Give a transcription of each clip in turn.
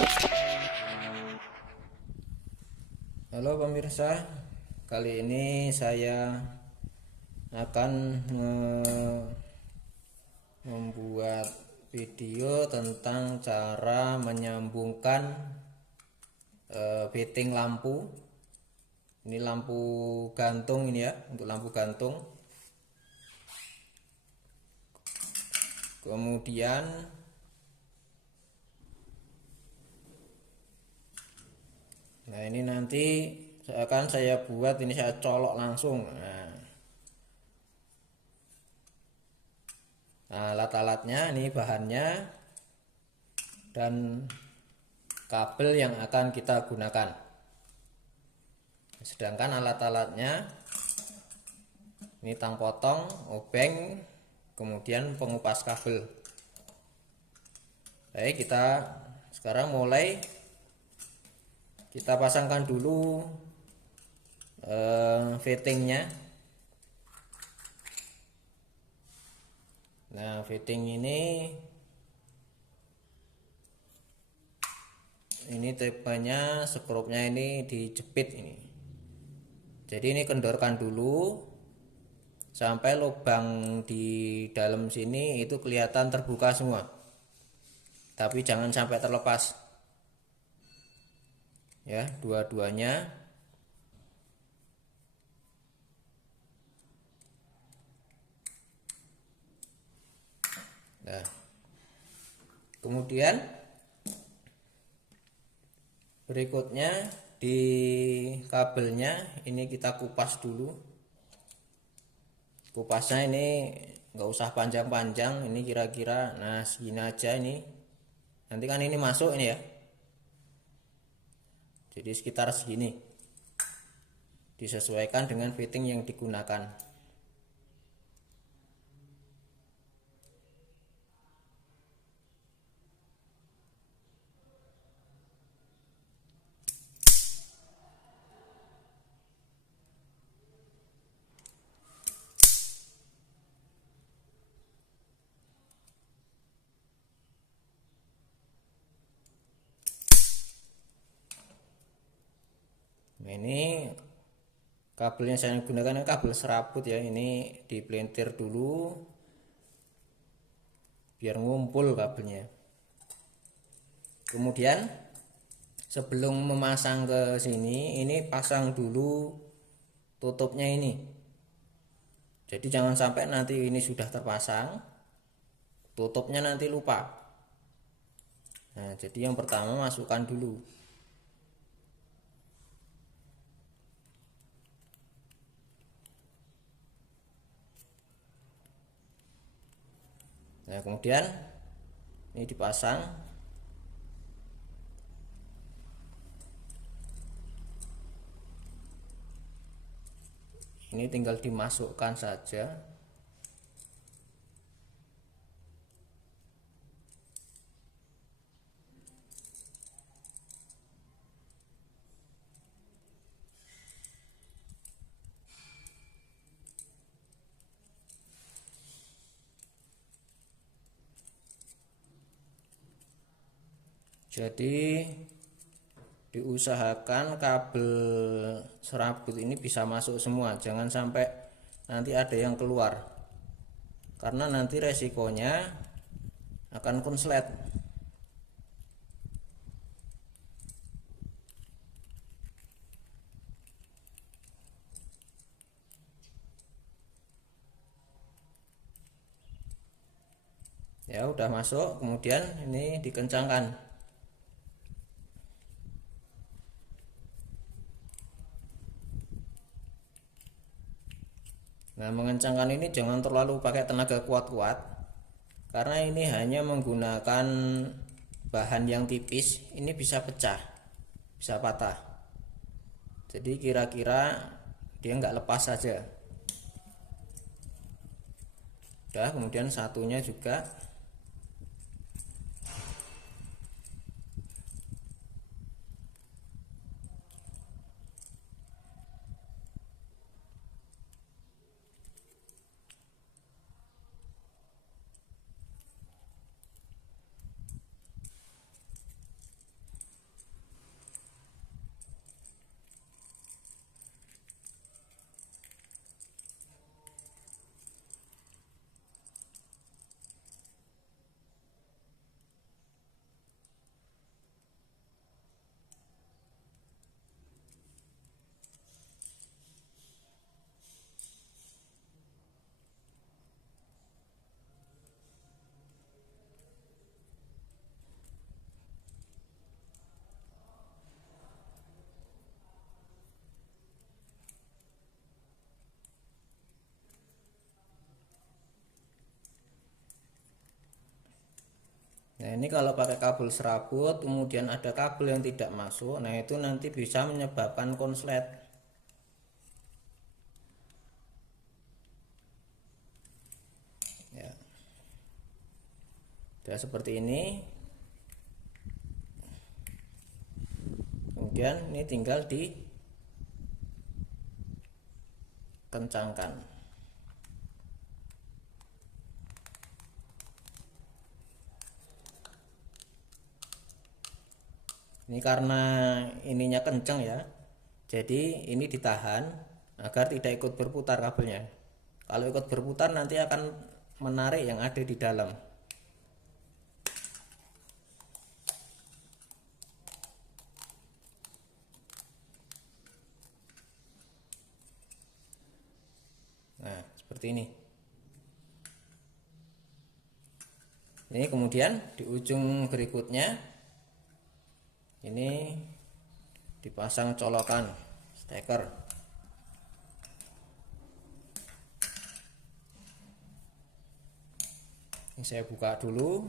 Halo pemirsa, kali ini saya akan membuat video tentang cara menyambungkan fitting lampu. Ini lampu gantung ini ya, untuk lampu gantung. Kemudian nah ini nanti akan saya buat, ini saya colok langsung. Nah, alat-alatnya ini bahannya dan kabel yang akan kita gunakan. Sedangkan alat-alatnya ini tang potong, obeng, kemudian pengupas kabel. Baik, kita sekarang mulai. Kita pasangkan dulu fittingnya. Nah, fitting ini tipenya skrupnya ini dijepit ini. Jadi ini kendorkan dulu sampai lubang di dalam sini itu kelihatan terbuka semua. Tapi jangan sampai terlepas. Ya, dua-duanya. Nah, kemudian berikutnya di kabelnya ini kita kupas dulu. Kupasnya ini nggak usah panjang-panjang, ini kira-kira nah segini aja ini. Nanti kan ini masuk ini ya. Jadi sekitar segini. Disesuaikan dengan fitting yang digunakan. Nah, ini kabel yang saya gunakan kabel serabut ya, ini dipelintir dulu biar ngumpul kabelnya. Kemudian sebelum memasang ke sini, ini pasang dulu tutupnya ini. Jadi jangan sampai nanti ini sudah terpasang, tutupnya nanti lupa. Nah, jadi yang pertama masukkan dulu. Nah, kemudian ini dipasang. Ini tinggal dimasukkan saja. Jadi diusahakan kabel serabut ini bisa masuk semua, jangan sampai nanti ada yang keluar, karena nanti resikonya akan konslet. Ya udah masuk, kemudian ini dikencangkan. Nah, mengencangkan ini jangan terlalu pakai tenaga kuat-kuat, karena ini hanya menggunakan bahan yang tipis, ini bisa pecah, bisa patah. Jadi kira-kira dia nggak lepas saja. Udah, kemudian satunya juga. ini kalau pakai kabel serabut kemudian ada kabel yang tidak masuk, nah itu nanti bisa menyebabkan konslet. Ya. Sudah seperti ini. Kemudian ini tinggal dikencangkan. Ini karena ininya kencang ya, jadi ini ditahan agar tidak ikut berputar kabelnya. Kalau ikut berputar nanti akan menarik yang ada di dalam. Nah, seperti ini. Ini kemudian di ujung berikutnya ini dipasang colokan steker. Ini saya buka dulu.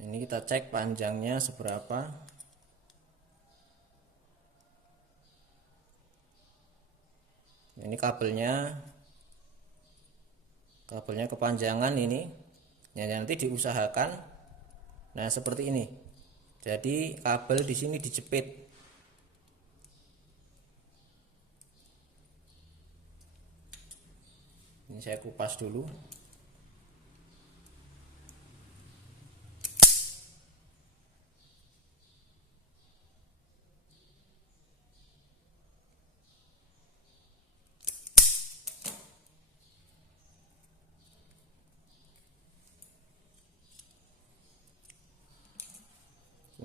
Ini kita cek panjangnya seberapa. Ini kabelnya kepanjangan ini. Ya, nanti diusahakan. Nah, seperti ini. Jadi kabel di sini dijepit. Ini saya kupas dulu.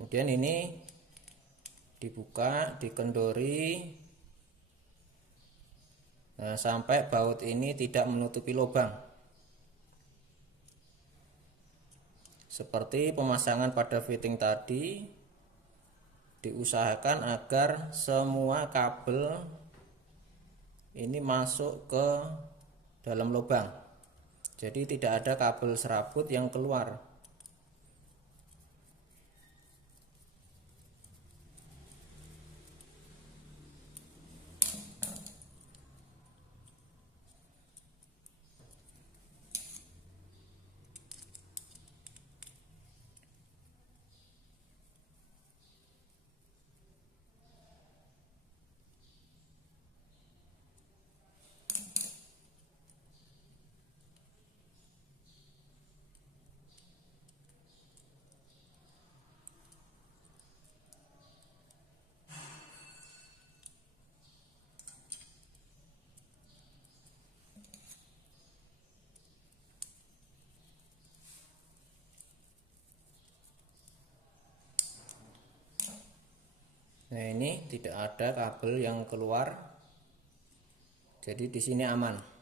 Kemudian ini dibuka, dikendori, nah, sampai baut ini tidak menutupi lubang. Seperti pemasangan pada fitting tadi, diusahakan agar semua kabel ini masuk ke dalam lubang. Jadi tidak ada kabel serabut yang keluar. Nah, ini tidak ada kabel yang keluar. Jadi di sini aman.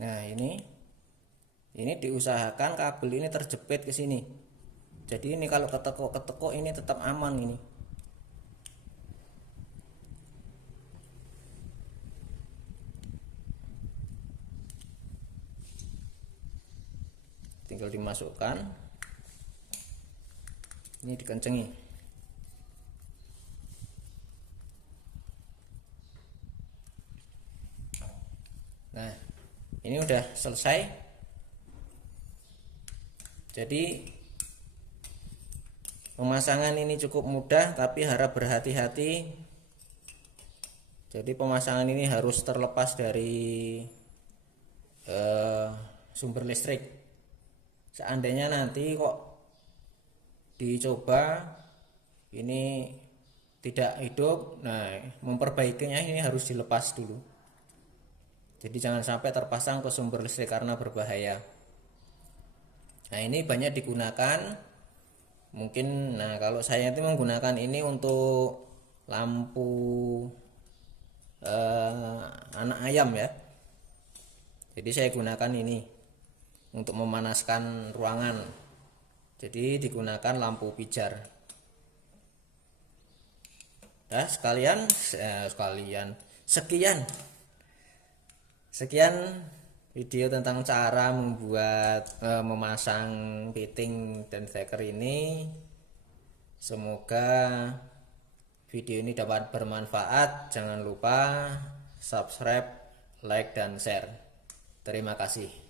Nah, ini diusahakan kabel ini terjepit ke sini. Jadi ini kalau ketekuk ini tetap aman ini. Tinggal dimasukkan. Ini dikencengi. Nah, ini udah selesai. Jadi pemasangan ini cukup mudah, tapi harap berhati-hati. Jadi pemasangan ini harus terlepas dari sumber listrik. Seandainya nanti kok dicoba ini tidak hidup, nah memperbaikinya ini harus dilepas dulu. Jadi jangan sampai terpasang ke sumber listrik karena berbahaya. Nah, ini banyak digunakan. Mungkin, nah kalau saya itu menggunakan ini untuk lampu anak ayam ya. Jadi saya gunakan ini untuk memanaskan ruangan. Jadi digunakan lampu pijar. Nah, sekian video tentang cara membuat memasang fitting dan steker ini. Semoga video ini dapat bermanfaat. Jangan lupa subscribe, like, dan share. Terima kasih.